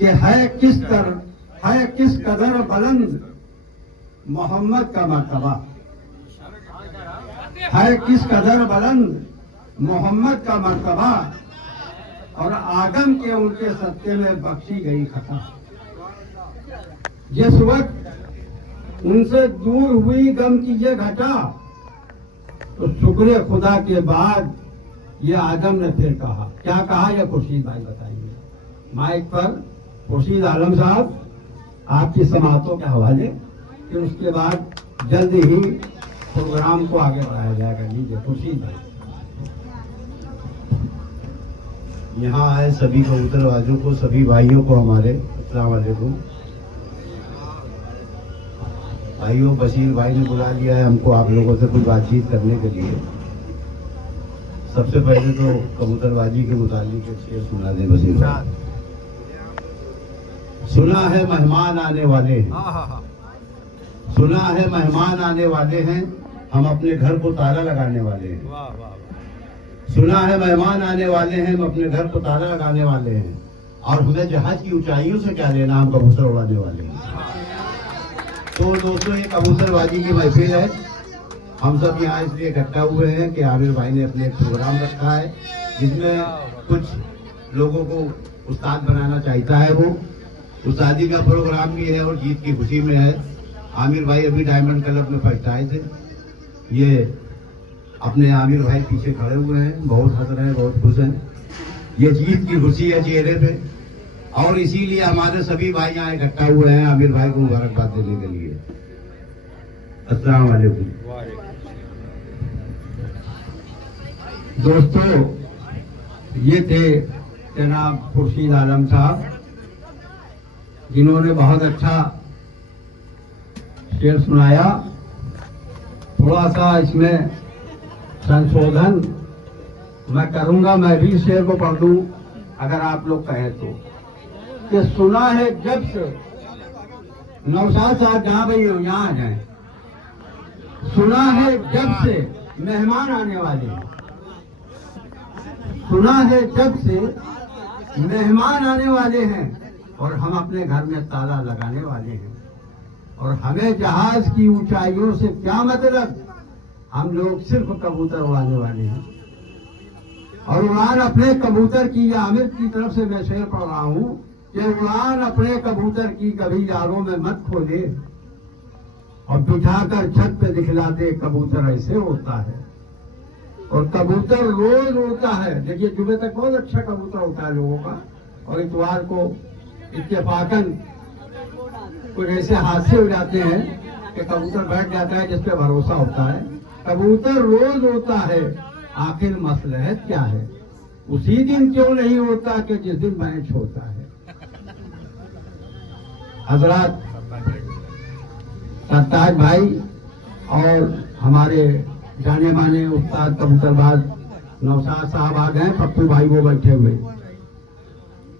कि है किस कदर बुलंद मोहम्मद का मर्तबा, है किस कदर बुलंद मोहम्मद का मर्तबा, और आदम के उनके सत्ते में बख्शी गई खता। जिस वक्त उनसे दूर हुई गम की ये घटा, तो शुक्र खुदा के बाद ये आदम ने फिर कहा। क्या कहा ये खुर्शीद भाई बताइए माइक पर। खुर्शीद आलम साहब आपकी समातों के हवाले, फिर उसके बाद जल्द ही प्रोग्राम को आगे बढ़ाया जाएगा। लीजिए खुर्शीद भाई। यहाँ आए सभी कबूतरबाजों को, सभी भाइयों को हमारे अस्सलाम वालेकुम। भाइयों, बशीर भाई ने बुला लिया है हमको आप लोगों से कुछ बातचीत करने के लिए। सबसे पहले तो कबूतरबाजी के मुतालिक एक शेर सुना दे बशीर भाई। सुना है मेहमान आने वाले हैं, सुना है मेहमान आने वाले हैं, हम अपने घर को ताला लगाने वाले हैं। सुना है मेहमान आने वाले हैं, हम अपने घर को ताला लगाने वाले हैं, और हमें जहाज की ऊंचाइयों से क्या लेना, हम कबूतर उड़ाने वाले हैं। तो दोस्तों, ये कबूतरबाजी की महफिल है। हम सब यहाँ इसलिए इकट्ठा हुए हैं कि आमिर भाई ने अपने एक प्रोग्राम रखा है जिसमें कुछ लोगों को उस्ताद बनाना चाहता है। वो उस्तादी का प्रोग्राम भी है और जीत की खुशी में है। आमिर भाई अभी डायमंड क्लब में फर्स्ट आए थे। ये अपने आमिर भाई पीछे खड़े हुए हैं, बहुत हंस रहे हैं, बहुत खुश हैं। ये जीत की खुशी है चेहरे पे, और इसीलिए हमारे सभी भाई यहाँ इकट्ठा हुए हैं आमिर भाई को मुबारकबाद देने के लिए। अस्सलाम वालेकुम। दोस्तों, ये थे जनाब खुर्शीद आलम साहब, जिन्होंने बहुत अच्छा शेर सुनाया। थोड़ा सा इसमें संशोधन मैं करूंगा, मैं भी शेर को पढ़ दूं अगर आप लोग कहें तो। कि सुना है जब से, नौशाद साहब जहां भाई हो यहाँ आ जाए। सुना है जब से मेहमान आने वाले हैं, सुना है जब से मेहमान आने वाले हैं, और हम अपने घर में ताला लगाने वाले हैं। और हमें जहाज की ऊंचाइयों से क्या मतलब, हम लोग सिर्फ कबूतर उड़ाने वाले हैं। और उड़ान अपने कबूतर की, या आमिर की तरफ से मैं शेर पढ़ रहा हूं कि उड़ान अपने कबूतर की कभी यारों में मत खोले, और बिठाकर छत पे दिखला दे कबूतर ऐसे होता है। और कबूतर रोज उड़ता है। देखिए जुमे तक बहुत अच्छा कबूतर होता है लोगों का, और इतवार को इत्तेफाकन कुछ ऐसे हादसे हो जाते हैं कि कबूतर बैठ जाता है जिस पे भरोसा होता है। कबूतर रोज होता है, आखिर मसलहत क्या है, उसी दिन क्यों नहीं होता कि जिस दिन मैच होता है। हजरात, सरताज भाई और हमारे जाने माने उस्ताद कबूतरबाज नौशाद साहब आ गए। पप्पू भाई वो बैठे हुए,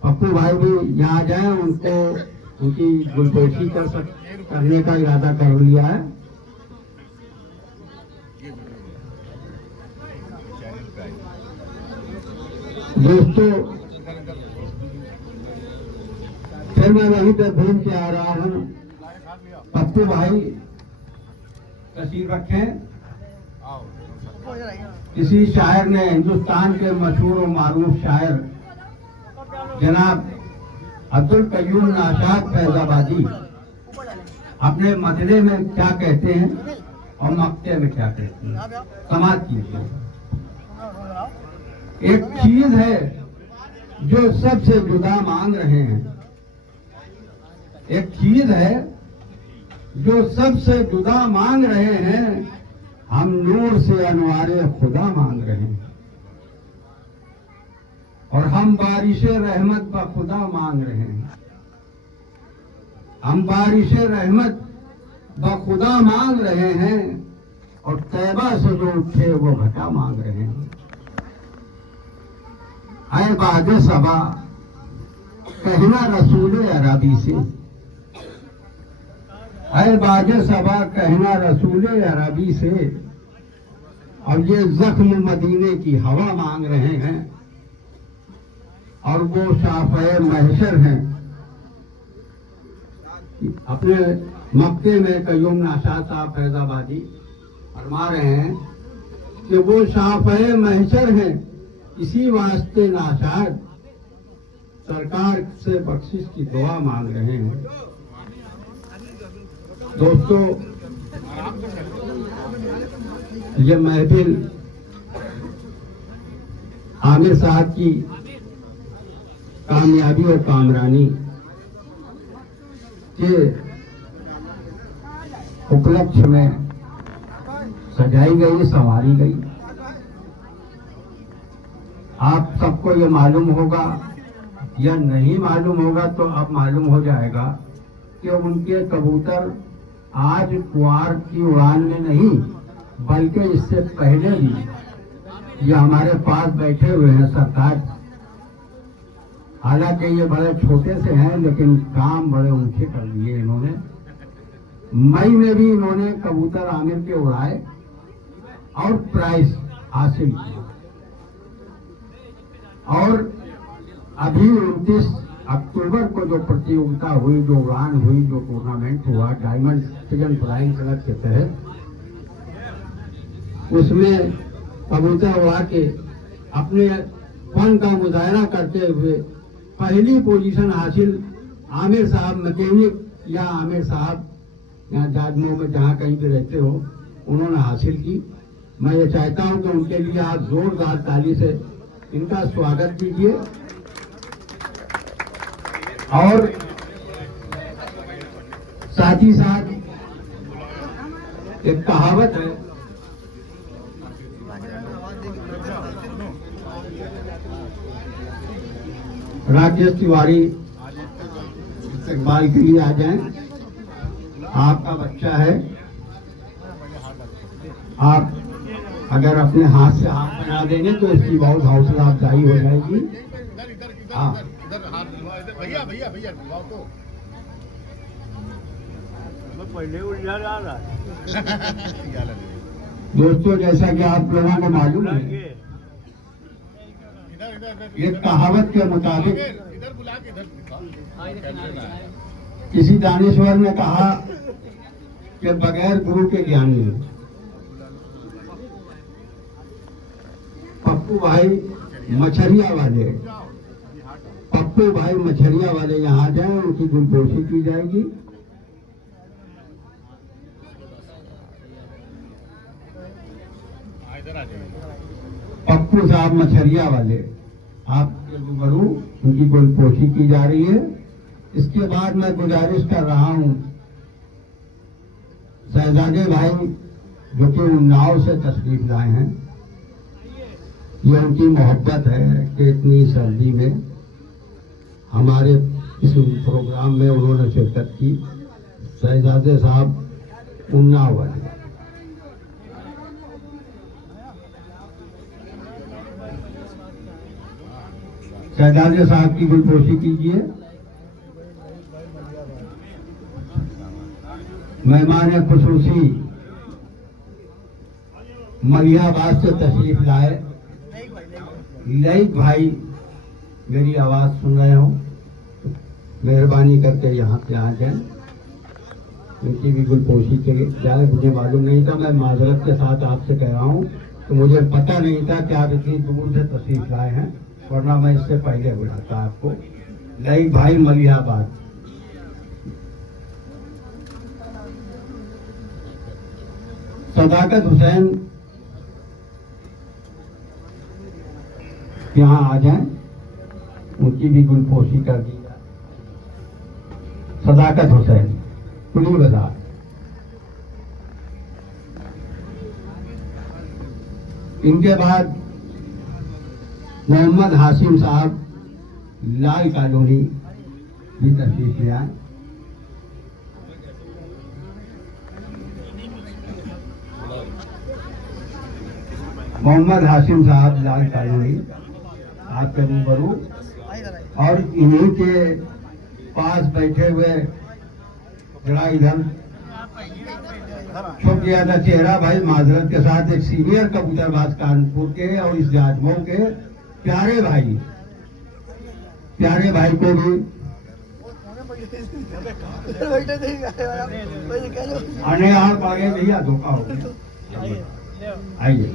पप्पू भाई भी यहाँ जाए, उनको उनकी गुलपोशी करने का इरादा कर लिया है। दोस्तों, फिर मैं वहीं पे घूम के आ रहा हूँ। पप्पू भाई तशरीफ रखें। किसी शायर ने, हिंदुस्तान के मशहूर और मारूफ शायर जनाब अब्दुल कयूम नाशाद फैजाबादी अपने मतले में क्या कहते हैं और मक्ते में क्या कहते हैं, समाज कीजिए। एक चीज है जो सबसे जुदा मांग रहे हैं, एक चीज है जो सबसे जुदा मांग रहे हैं, हम नूर से अनवारे खुदा मांग रहे हैं। और हम बारिशे रहमत ब खुदा मांग रहे हैं, हम बारिशे रहमत ब खुदा मांग रहे हैं, और तैबा से जो उठे वो घटा मांग रहे हैं। ऐ बाद सबा कहना रसूल अरबी से, ऐ बाज सबा कहना रसूल अरबी से, और ये जख्म मदीने की हवा मांग रहे हैं, और वो शाफ़े महशर हैं अपने मक्के में कयूम नाशाद साहब फैजाबादी फरमा रहे हैं कि वो शाफ़े महशर हैं, इसी वास्ते नाशाद सरकार से बख्शिश की दुआ मांग रहे हैं। दोस्तों, ये महफिल आमिर साहब की कामयाबी और कामरानी के उपलक्ष्य में सजाई गई, संवारी गई। आप सबको ये मालूम होगा या नहीं मालूम होगा तो अब मालूम हो जाएगा कि उनके कबूतर आज कुआर की उड़ान में नहीं बल्कि इससे पहले भी ये हमारे पास बैठे हुए हैं सरताज। हालांकि ये बड़े छोटे से हैं लेकिन काम बड़े ऊंचे कर दिए इन्होंने। मई में भी इन्होंने कबूतर आमिर के उड़ाए और प्राइज हासिल किया। और अभी 29 अक्टूबर को जो प्रतियोगिता हुई, जो उड़ान हुई, जो टूर्नामेंट हुआ डायमंड पिजन फ्लाइंग क्लब के तहत, उसमें कबूतर उड़ा के अपने फन का मुजाहरा करते हुए पहली पोजीशन हासिल आमिर साहब मैकेनिक या आमिर साहब यहाँ जाजमऊ में जहाँ कहीं पे रहते हो उन्होंने हासिल की। मैं ये चाहता हूँ कि उनके लिए आप जोरदार ताली से इनका स्वागत कीजिए। और साथ ही साथ एक कहावत है, राकेश तिवारी इस्तेमाल के लिए आ जाएं। आपका बच्चा है, आप अगर अपने हाथ से हाथ बना देंगे तो इसकी बहुत हौसला अफजाई हो जाएगी। हाँ भैया भैया भैया तो पहले उलझा जा रहा है। दोस्तों, जैसा कि आप लोगों को मालूम है, ये कहावत के मुताबिक किसी दानेश्वर ने कहा कि बगैर गुरु के ज्ञान नहीं। पप्पू भाई मछरिया वाले, पप्पू भाई मछरिया वाले यहाँ आ जाए, उनकी गुलपोशी की जाएगी। पप्पू साहब मछरिया वाले आपके रूबरू उनकी गुलपोशी की जा रही है। इसके बाद मैं गुजारिश कर रहा हूँ शहजादे भाई जो कि उन्नाव से तशरीफ लाए हैं, ये उनकी मोहब्बत है कि इतनी सर्दी में हमारे इस प्रोग्राम में उन्होंने शिरकत की। शहजादे साहब उन्नाव वाले, शहजादे साहब की गुलपोशी कीजिए। मेहमान खुसूसी मलियाबाद से तशरीफ लाए लईक भाई, मेरी आवाज सुन रहे हो, मेहरबानी करके यहाँ पे आ जाए। उनकी भी गुलपोशी के जाए। मुझे मालूम नहीं था, मैं माजरत के साथ आपसे कह रहा हूँ तो मुझे पता नहीं था कि आप इतनी दूर से तशरीफ लाए हैं, वरना मैं इससे पहले बुलाता आपको। लईक भाई मलियाबाद, सदाकत हुसैन यहाँ आ जाएं, उनकी भी गुलपोशी कर दी जाए। सदाकत हुसैन पुली बाजार, इनके बाद मोहम्मद हाशिम साहब लाल कॉलोनी भी तशरीफ ले आए। मोहम्मद हाशिम साहब लाल कॉलोनी आपके रूबरू, और इन्हीं के पास बैठे हुए जरा इधर छुप गया था चेहरा भाई, माजरत के साथ एक सीनियर कबूतरबाज कानपुर के और इस जाजमऊ के प्यारे भाई को भी आने आप आगे भैया धोखा हो गया। आइए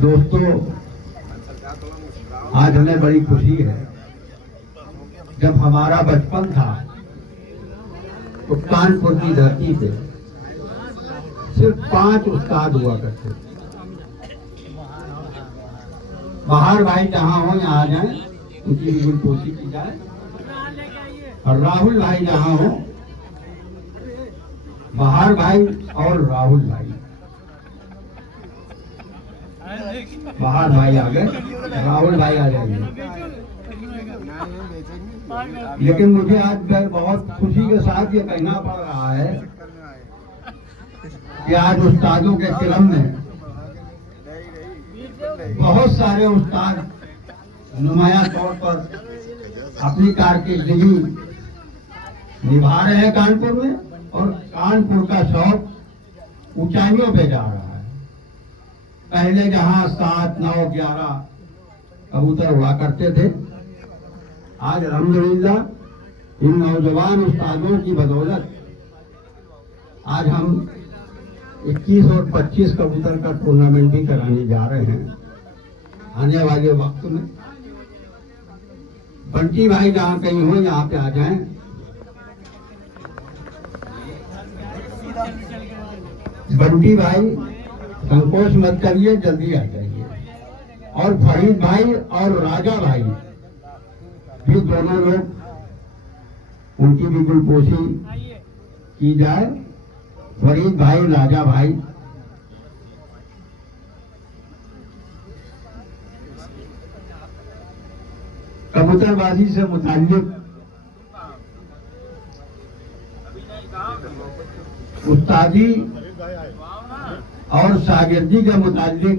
दोस्तों, आज हमें बड़ी खुशी है। जब हमारा बचपन था तो कानपुर की धरती पे सिर्फ 5 उस्ताद हुआ करते थे। बाहर भाई जहां हो यहाँ आ जाए, उनकी बिल्कुल कोशिश की जाए। और राहुल भाई जहां हो, बाहर भाई और राहुल भाई, बाहर भाई आ गए, राहुल भाई आ जाएंगे। लेकिन मुझे आज बहुत खुशी के साथ ये कहना पड़ रहा है कि आज उस्तादों के क्रम में बहुत सारे उस्ताद नुमाया तौर पर अपनी कारकिर्दगी निभा रहे हैं कानपुर में, और कानपुर का शौक ऊंचाइयों पे जा रहा है। पहले जहां 7, 9, 11 कबूतर हुआ करते थे, आज अल्हम्दुलिल्लाह इन नौजवान उस्तादों की बदौलत आज हम 21 और 25 कबूतर का टूर्नामेंट भी कराने जा रहे हैं। आने वाले वक्त में बंटी भाई जहां कहीं हो यहाँ पे आ जाएं। बंटी भाई संकोच मत करिए, जल्दी आ जाइए। और फरीद भाई और राजा भाई भी दोनों लोग, उनकी भी गुलपोशी की जाए। फरीद भाई, राजा भाई, कबूतरबाजी से मुताल्लिक उस्तादी और शागिर्दी के मुताल्लिक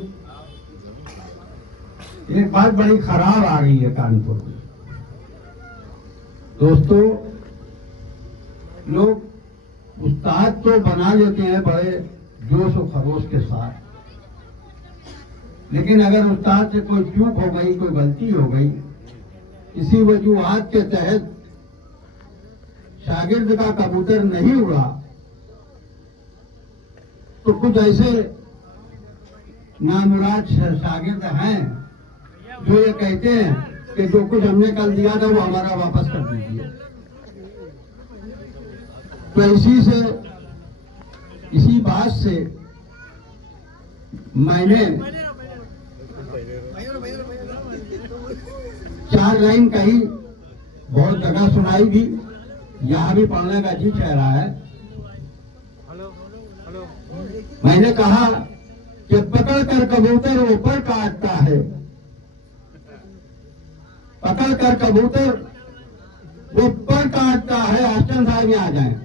एक बात बड़ी खराब आ गई है कानपुर में। दोस्तों, लोग उस्ताद तो बना लेते हैं बड़े जोश और खरोश के साथ, लेकिन अगर उस्ताद से कोई चूक हो गई, कोई गलती हो गई, किसी वजूहात के तहत शागिर्द का कबूतर नहीं उड़ा, तो कुछ ऐसे नामुराद शागिर्द हैं जो ये कहते हैं कि जो कुछ हमने कल दिया था वो हमारा वापस कर दीजिए। तो इसी बात से मैंने 4 लाइन कही, बहुत जगह सुनाई भी, यहाँ भी पढ़ने का जी कह रहा है। मैंने कहा कि पकड़ कर कबूतर ऊपर काटता है, पकड़ कर कबूतर ऊपर काटता है। आश्चर्य साहब में आ जाए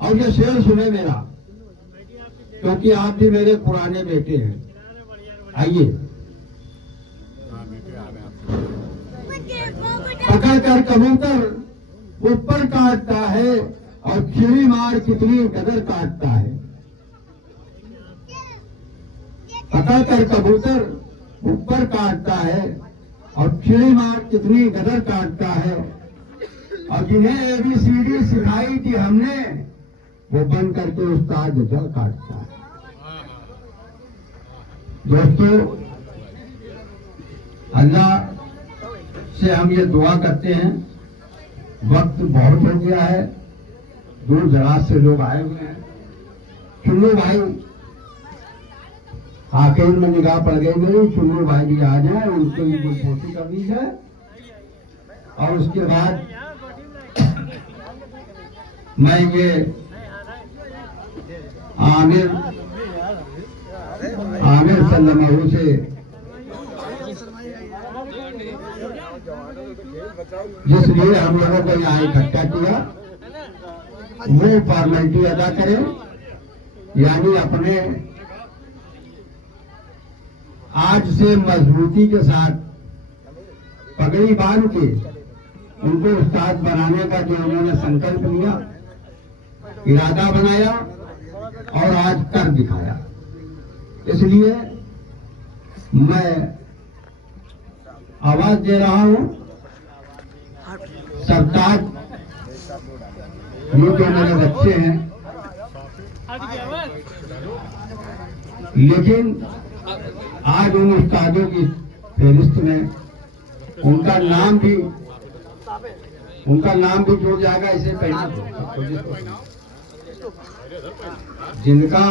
और ये शेर सुने मेरा, क्योंकि आप भी मेरे पुराने बेटे हैं। आइए, पकड़ कर कबूतर ऊपर काटता है और खिली मार कितनी कदर काटता है। पकड़ कर कबूतर ऊपर काटता है और खिली मार कितनी कदर काटता है। और जिन्हें ABCD सिखाई थी हमने, वो बन करके उस्ताद जल काटता है। दोस्तों, अल्लाह से हम ये दुआ करते हैं, वक्त बहुत हो गया है, दूर दराज से लोग आए हुए हैं। चुन्नू भाई आखिर में निगाह पड़ गई मेरी, चुन्नू भाई भी आ जाए, उनको भी गुलपोशी कर दी जाए। और उसके बाद मैं ये आमिर सल्लल्लाहु से जिसलिए हम लोगों को यहाँ इकट्ठा किया, वो फॉर्मेलिटी अदा करें, यानी अपने आज से मजबूती के साथ पगड़ी बांध के उनको उस्ताद बनाने का जो उन्होंने संकल्प लिया, इरादा बनाया और आज कर दिखाया। इसलिए मैं आवाज दे रहा हूं सरताज, ये जो मेरे बच्चे हैं, लेकिन आज उन उस्तादों की फहरिस्त में उनका नाम भी जुड़ जाएगा। इसे पहले जिनका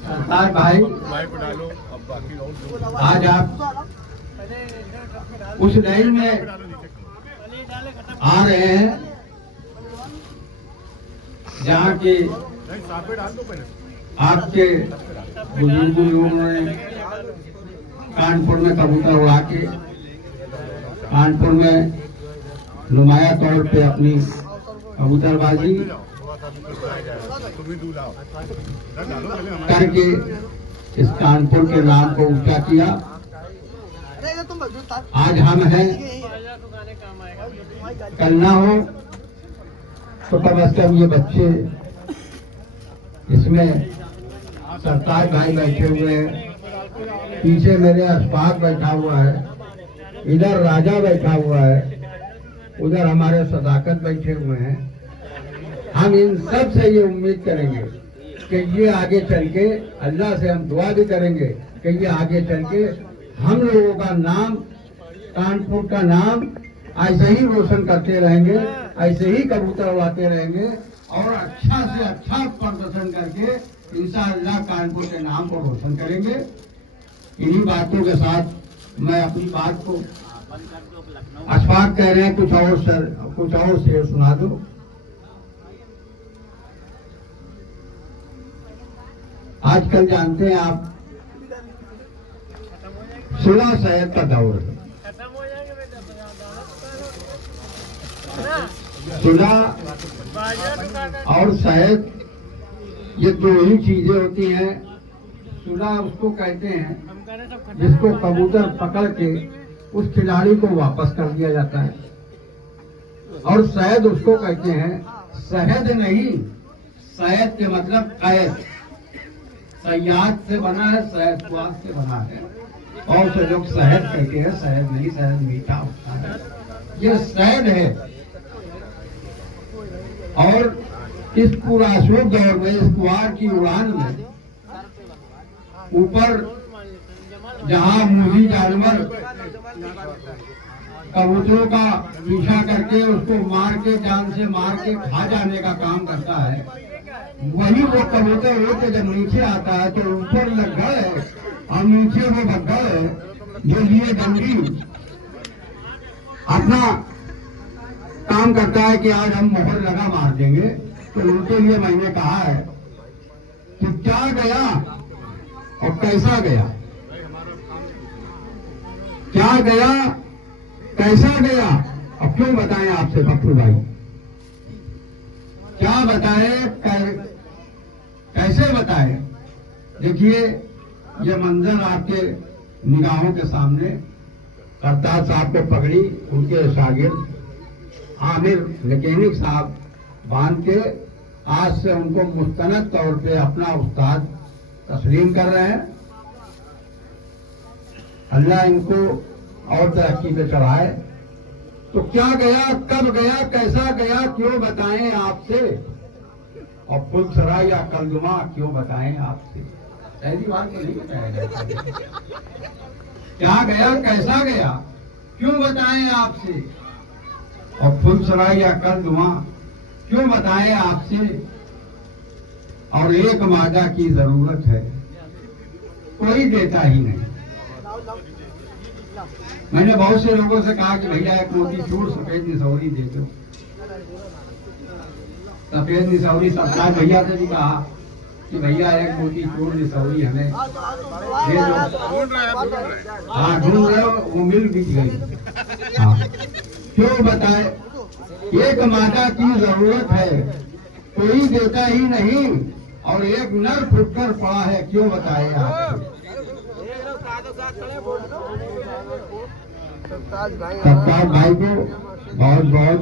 सरताज भाई को डालो, अब बाकी और आज आप उस लाइन में आ रहे हैं जहाँ के नहीं, साथ में डाल दो पहले। आपके बुजुर्ग लोगों ने कानपुर में कबूतर उड़ा के कानपुर में नुमाया तौर पे अपनी कबूतरबाजी तुम्हें दूध आओ डालो पहले हमारे करके इस कानपुर के नाम को ऊंचा किया। आज हम हैं, कल ना हो तो कम से कम ये बच्चे, इसमें सरताज भाई बैठे हुए हैं, पीछे मेरे अशफाक बैठा हुआ है, इधर राजा बैठा हुआ है, उधर हमारे सदाकत बैठे हुए हैं। हम इन सब से ये उम्मीद करेंगे कि ये आगे चल के, अल्लाह से हम दुआ भी करेंगे कि ये आगे चल के हम लोगों का नाम, कानपुर का नाम ऐसे ही रोशन करते रहेंगे, ऐसे ही कबूतर उड़ाते रहेंगे और अच्छा से अच्छा प्रदर्शन करके इंशाअल्लाह कानपुर के नाम को रोशन करेंगे। इन्हीं बातों के साथ मैं अपनी बात को, अशफाक कह रहे हैं कुछ और शेर सुना दो। आजकल जानते हैं आप, सुलह सैयद का दौर है। सुलह और सैयद ये दो ही चीजें होती हैं। सुलह उसको कहते हैं जिसको कबूतर पकड़ के उस खिलाड़ी को वापस कर दिया जाता है, और सैयद उसको कहते हैं, शहद नहीं, सैयद के मतलब कैद, सयाद से बना है, शहद स्वाद से बना है, और से लोग शहद कहते हैं, शहद नहीं, शहद मीठा होता है, ये शहद है। और इस पुराशोक दौर में, इस कुआर की उड़ान में ऊपर जहाँ मुजी जानवर कबूतरों का पीछा करके उसको मार के, जान से मार के खा जाने का काम करता है, वही वो कबूतर होते जब नीचे आता है तो ऊपर लग गए और नीचे वो भग गए, जो लिए डंडी अपना काम करता है कि आज हम मोहर लगा मार देंगे। तो उनके लिए मैंने कहा है कि क्या गया और कैसा गया, क्या गया कैसा गया, अब क्यों बताएं आपसे पप्पू भाई, क्या बताए, कैसे बताए। देखिए ये मंजर आपके निगाहों के सामने, करतार साहब को पकड़ी, उनके शागिर्द आमिर मैकेनिक साहब बांध के आज से उनको मुस्तनद तौर पे अपना उस्ताद तस्लीम कर रहे हैं। अल्लाह इनको और तरक्की पे चढ़ाए। तो क्या गया, कब गया, कैसा गया, क्यों बताएं आपसे, और फुलसराय या कलजुमा क्यों बताएं आपसे, पहली बार तो नहीं बताया जाता। क्या गया, कैसा गया, क्यों बताएं आपसे, और फुलसराय या कलजुमा क्यों बताएं आपसे। और एक मादा की जरूरत है, कोई देता ही नहीं। मैंने बहुत से लोगों से कहा कि भैया एक मोटी चूड़ सफेद निसौरी दे दो। सफेद निसौरी सरताज भैया से भी कहा कि भैया एक मोटी चूड़ निसौरी हमें दे दो। हाँ ढूंढ रहे हो, वो मिल भी गई। हाँ क्यों बताए, एक मादा की जरूरत है, कोई देता ही नहीं, और एक नर फुटकर पड़ा है, क्यों बताए आप। सरताज भाई को बहुत बहुत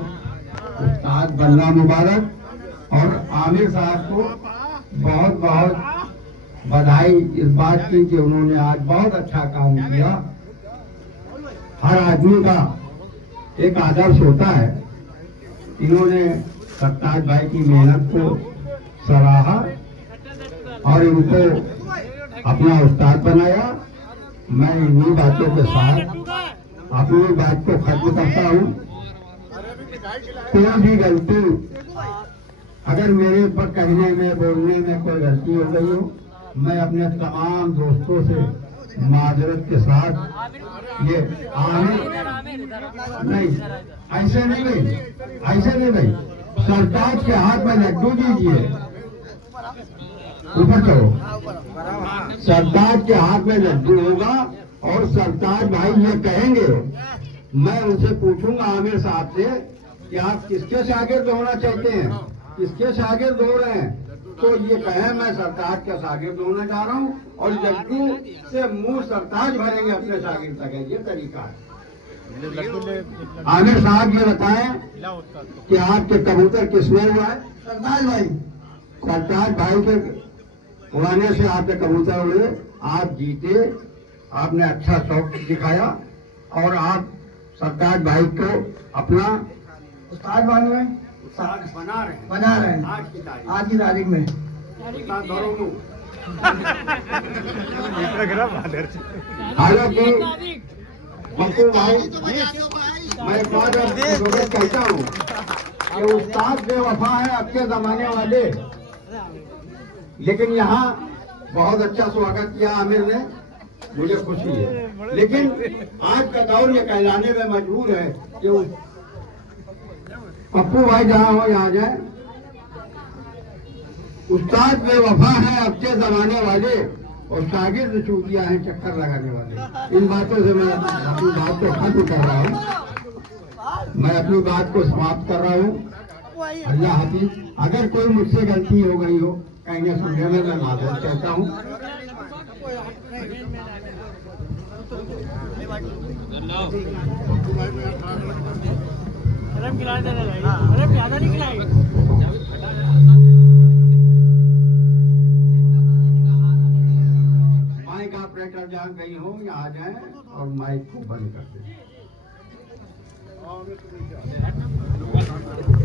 उस्ताद बनना मुबारक। और आमिर साहब को बहुत बहुत बधाई इस बात की कि उन्होंने आज बहुत अच्छा काम किया। हर आदमी का एक आदर्श होता है। इन्होंने सरताज भाई की मेहनत को सराहा और इनको अपना उस्ताद बनाया। मैं इन्हीं बातों के साथ अपनी बात को खत्म करता हूँ। कोई भी गलती अगर मेरे ऊपर कहने में बोलने में कोई गलती हो गई हो, मैं अपने तमाम दोस्तों से माजरत के साथ ये नहीं, ऐसे नहीं भाई, ऐसे नहीं भाई। सरताज के हाथ में लड्डू दीजिए, ऊपर चलो। सरताज के हाथ में लड्डू होगा और सरताज भाई ये कहेंगे, मैं उनसे पूछूंगा आमिर साहब से कि आप किसके शागिर्द होना चाहते हैं, किसके शागिर्द हो रहे हैं, तो ये कहे मैं सरताज का शागिर्द होना चाह रहा हूँ और लड्डू से मुंह सरताज भरेंगे अपने शागिर्द तक। ये तरीका है। आमिर साहब ये बताएं कि आपके कबूतर किसमें हुआ है? सरताज भाई। सरताज भाई के उड़ाने से आपके कबूतर उड़े, आप जीते, आपने अच्छा शौक दिखाया और आप सरताज भाई को अपना उस्ताद बना रहे हैं। आज की तारीख में हालांकि पप्पू भाई, मैं एक बात कहता हूँ कि उस्ताद बेवफा है अब के जमाने वाले, लेकिन यहाँ बहुत अच्छा स्वागत किया आमिर ने, मुझे खुशी है। लेकिन आज का दौर ये कहलाने में मजबूर है कि पप्पू भाई जहाँ हो यहाँ जाए। उस्ताद बेवफा है अब के जमाने वाले और शागिर्द चूतिया हैं चक्कर लगाने वाले। इन बातों से मैं अपनी बात को खत्म कर रहा हूँ, मैं अपनी बात को समाप्त कर रहा हूँ। अल्लाह हाफिज। अगर कोई मुझसे गलती हो गई हो कहने सुनने में, मैं माजूर चाहता हूँ। माइक ऑपरेटर जहाँ गई हो यहाँ आ जाए और माइक को बंद कर दें।